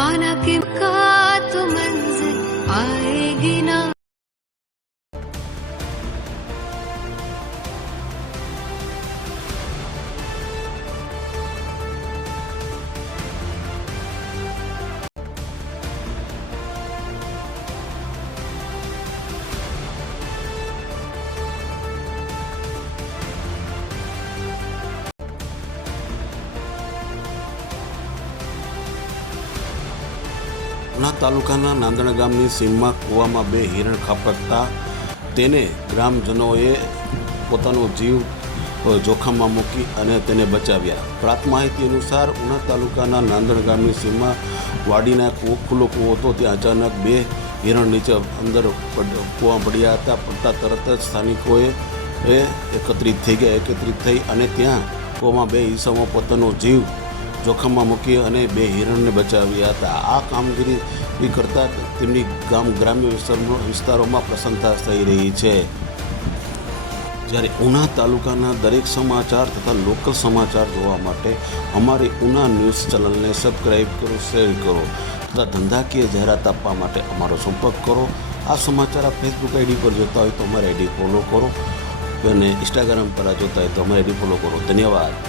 माना कि का तो मंजिल आएगी ना। ઉના તાલુકાના નાંદણા ગામની સીમમાં કૂવામાં 2 હિરણ ખાબકતા તેને ગ્રામજનોએ પોતાનો જીવ જોખમમાં મૂકી અને તેને બચાવ્યા. પ્રાપ્ત માહિતી અનુસાર ઉના તાલુકાના નાંદણા ગામની સીમમાં વાડીના ખુલ્લો કૂવો હતો. ત્યાં અચાનક 2 હિરણ નીચે અંદર કૂવામાં પડ્યા હતા. પડતા તરત જ સ્થાનિકોએ એકત્રિત થઈ અને ત્યાં કૂવામાં 2 ઈસમો પોતાનો જીવ જોખમમાં મૂકી અને 2 હિરણને બચાવ્યા હતા. આ કામગીરી કરતા તેમની ગ્રામ્ય વિસ્તારોમાં પ્રસન્નતા થઈ રહી છે. જ્યારે ઉના તાલુકાના દરેક સમાચાર તથા લોકલ સમાચાર જોવા માટે અમારી ઉના ન્યૂઝ ચેનલને સબસ્ક્રાઈબ કરો, શેર કરો તથા ધંધાકીય જાહેરાત આપવા માટે અમારો સંપર્ક કરો. આ સમાચાર આપ ફેસબુક આઈડી પર જોતા હોય તો અમારી આઈડી ફોલો કરો અને ઇન્સ્ટાગ્રામ પર જોતા હોય તો અમારી આઈડી ફોલો કરો. ધન્યવાદ.